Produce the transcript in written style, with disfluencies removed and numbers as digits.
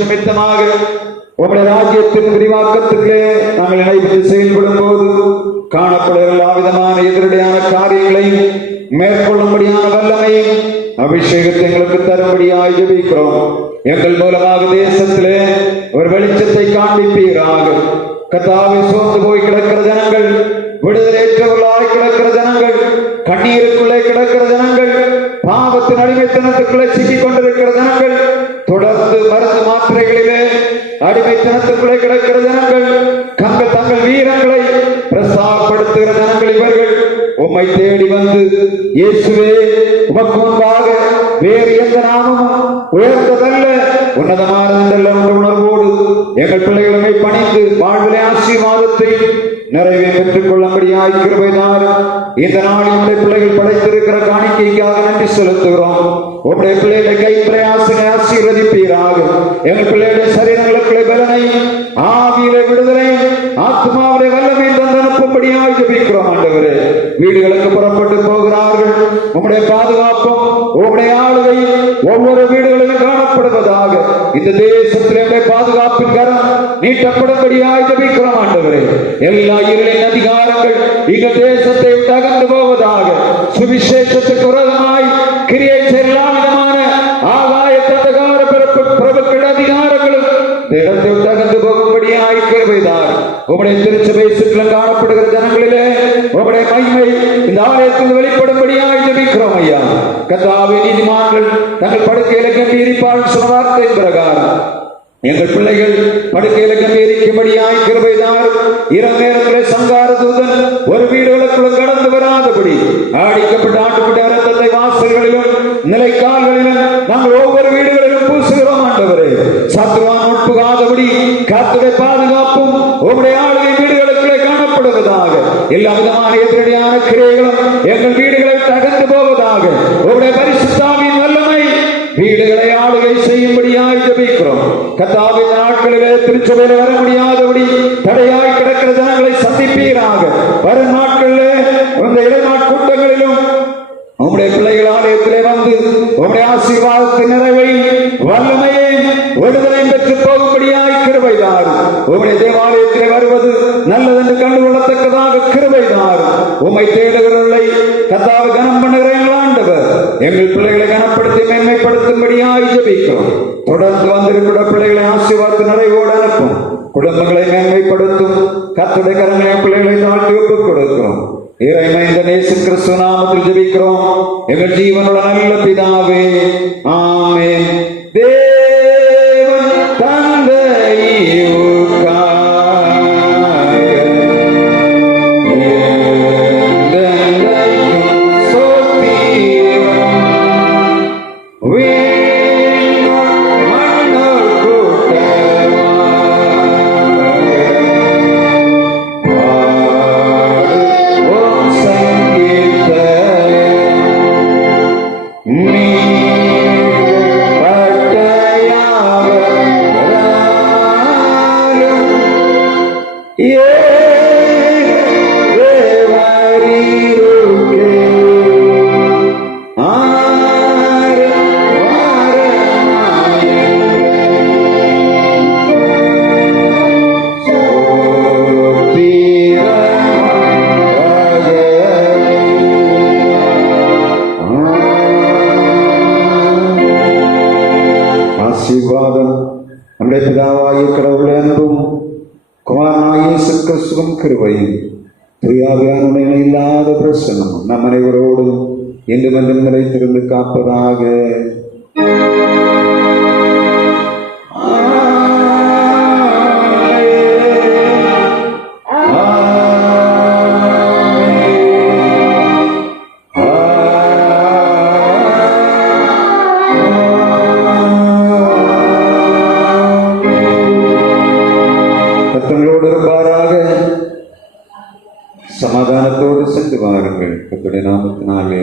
நிமித்தமாக உங்களுடைய ராஜ்யத்தின் விரிவாக்கத்திலே நாங்கள் இணைந்து செயல்படும் போது காணப்படுகிற எல்லா விதமான எதிரடையான காரியங்களையும் மேற்கொள்ளும்படியான வல்லமையும் அபிஷேகத்தை எங்களுக்கு தரும்படியாய் ஜெபிக்கிறோம். எங்கள் மூலமாக தேசத்திலே ஒரு வெளிச்சத்தை காண்பிப்பீராக. கர்த்தாவே, சோர்ந்து போய் கிடக்கிற ஜனங்கள், விடுதலையற்றவர்களாய் கிடக்கிற ஜனங்கள், கண்ணீருக்குள்ளே கிடக்கிற ஜனங்கள், பாவத்தின் அடிமைத்தனத்துக்குள்ளே சிக்கிக் கொண்டிருக்கிற ஜனங்கள், தொடர்ந்து மருந்து மாத்திரைகளிலே அடிமைத்தனத்துக்குள்ளே கிடக்கிற ஜனங்கள், தங்கள் வீரங்களை பிரசாரப்படுத்துகிற ஜனங்கள் இவர்கள் உம்மை தேடி வந்து, இயேசுவே, உமக்கு முன்பாக வேறு எந்த நாமமும் உயர்ந்ததல்ல, உன்னதமானதல்ல என்ற உணர்வோடு எங்கள் பிள்ளைகளை பணிந்து வாழ்விலே ஆசீர்வாதத்தை நிறைவே பெற்றுக் கொள்ளும்படியாய் கிருபை தாரும். இந்த நாளில் உடைய பிள்ளைகள் படைத்திருக்கிற காணிக்கைக்காக நன்றி செலுத்துகிறோம். உடைய பிள்ளைகளை கை பிரயாசனை ஆசீர்வதிப்பீராக. எங்கள் பிள்ளைகளுடைய சரீரங்களுக்குள்ளே பலனையும் ஆவியிலே விடுதலையும் ஆத்மாவிலே வல்லமை தந்தனுப்பும்படியாய் ஜெபிக்கிறோம். ஆண்டவரே, வீடுகளுக்கு புறப்பட்டு போகிறார்கள். உம்முடைய பாதுகாப்பும் உம்முடைய ஆளுகையும் ஒவ்வொரு வீடுகளிலும் காணப்படுவதாக. இந்த தேசத்திலே பாதுகாப்பின் கரம் நீட்டப்படும்படியாய் ஜெபிக்கிறோம். ஆண்டவரே, எல்லா இருளின் அதிகாரங்கள் இங்க தேசத்தை தகர்ந்து போவதாக. சுவிசேஷத்துக்கு விரோதமாய் கிரியை எல்லா விதமான ஆகாய தந்தகார பிரபுக்கள் அதிகாரங்களும் இடத்தை தகர்ந்து போகும்படியாய் கிருபைதார். உம்முடைய திருச்சபை சுற்றிலும் காணப்படுகிற ஜனங்களிலே உம்முடைய மகிமை இந்த ஆலயத்தில் வெளிப்படும்படியாய் ஜெபிக்கிறோம். ஐயா, கர்த்தாவே, நீதிமான்கள் தங்கள் படுக்கையில கம்பீரிப்பால் சொன்ன வார்த்தையின் பிரகாரம் எங்கள் பிள்ளைகள் படுக்கையில கம்பீரிக்கும்படியாய் கிருபைதார். இரவு நேரத்திலே சங்கார தூதன் ஒரு வீடுகளுக்குள்ள கடந்து வராதபடி ஆடிக்கப்பட்ட ஆட்டுப்பட்ட இரத்தத்தை வாசல்களிலும் நிலைக்கால்களிலும் நாங்கள் ஒவ்வொரு வீடுகளிலும் பூசுகிறோம். ஆண்டவரே, சத்துருவான் உட்புகாதபடி கர்த்தருடைய பாதுகாப்பும் உம்முடைய ஆளுகை வீடுகளுக்குள்ளே காணப்படுவதாக. எல்லா விதமான எதிரடியான கிரியைகளும் எங்கள் வீடுகளை தகர்ந்து போவதாக. உம்முடைய பரிசுத்தாவின் வல்லமை வீடுகளை ஆளுகை செய்யும்படியாய் ஜெபிக்கிறோம். கர்த்தாவே, நாட்களிலே திருச்சபையில வர முடியாதபடி தடையாய் கிடக்கிற ஜனங்களை சந்திப்பீராக. வரும் நாட்களிலே இந்த இடைநாட் கூட்டங்களிலும் உம்முடைய பிள்ளைகள் ஆலயத்திலே வந்து உம்முடைய ஆசீர்வாதத்தின் நிறைவை வல்லமையை விடுதலை பெற்று போகும்படியாய் கிருபைதார். உம்முடைய தேவாலயத்திலே வருவது நல்லதென்று கண்டுகொள்ளத்தக்கதாக கிருபைதார். உம்மை தேடுகிறவர்களை கர்த்தாவே கனம் பண்ணுகிற எங்கள் ஆண்டவர் எங்கள் பிள்ளைகளை கனப்படுத்தி மேன்மைப்படுத்தும்படியாய் ஜெபிக்கிறோம். தொடர்ந்து வந்திருக்கிற பிள்ளைகளை ஆசீர்வாத நிறைவோடு அனுப்பும். குடும்பங்களை மேன்மைப்படுத்தும். கர்த்தருடைய கரங்களை பிள்ளைகளை தாழ்த்தி ஒப்புக் கொடுக்கிறோம். இறைமைந்த இயேசு கிறிஸ்து நாமத்தில் ஜெபிக்கிறோம் எங்கள் ஜீவனுள்ள நல்ல பிதாவே, ஆமென். தேவன் தந்தையுக்காக ஆசீர்வாதம் நம்முடைய பிதாவாகிய கடவுளை அன்பும் குமாரனாகிய இயேசு கிறிஸ்துவின் கிருபையும் தூயாவியானுடைய இல்லாத பிரசன்னம் நம் அனைவரோடும் என்றும் என்றும் நிலைத்திருந்து காப்பதாக. சமாதானத்தோடு சென்று வாருங்கள். கர்த்தருடைய நாமத்தினாலே